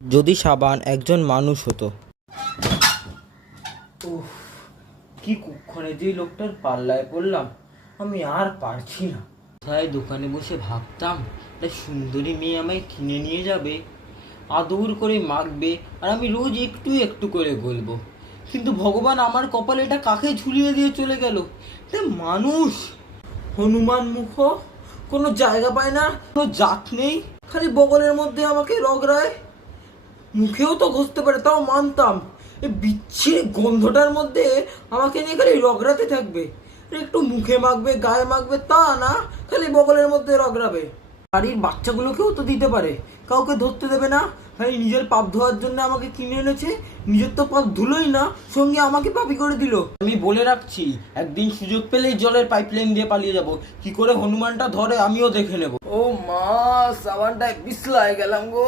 যদি সাবান একজন মানুষ হতো। উফ, কি কুক্ষণে যে লোকটার পাল্লায় পড়লাম, আমি আর পারছি না। তাই দোকানে বসে ভাবতাম একটা সুন্দরী মেয়ে আমায় কিনে নিয়ে যাবে, আদর করে মাখবে, আর আমি রোজ একটু একটু করে গলবো। কিন্তু ভগবান আমার কপালে এটা কাকে ঝুলিয়ে দিয়ে চলে গেল? এটা মানুষ, হনুমান মুখ, কোনো জায়গা পায় না, কোনো জাত নেই, খালি বগলের মধ্যে আমাকে রগড়ায়। মুখেও তো ঘষতে পারে, তাও মানতাম। এই বিচ্ছিরি গন্ধটার মধ্যে আমাকে নিয়ে খালি রগড়াতে থাকবে। একটু মুখে মাখবে, গায়ে মাখবে, তা না, খালি বগলের মধ্যে রগড়াবে। বাড়ির বাচ্চাগুলোকেও তো দিতে পারে, কাউকে ধরতে দেবে না। খালি নিজের পাপ ধোয়ার জন্য আমাকে কিনে এনেছে, নিজের তো পাপ ধুলোই না, সঙ্গে আমাকে পাপি করে দিল। আমি বলে রাখছি, একদিন সুযোগ পেলেই জলের পাইপলাইন দিয়ে পালিয়ে যাব। কি করে হনুমানটা ধরে আমিও দেখে নেব। ও মা, সাবানটায় পিছলায় গেলাম গো।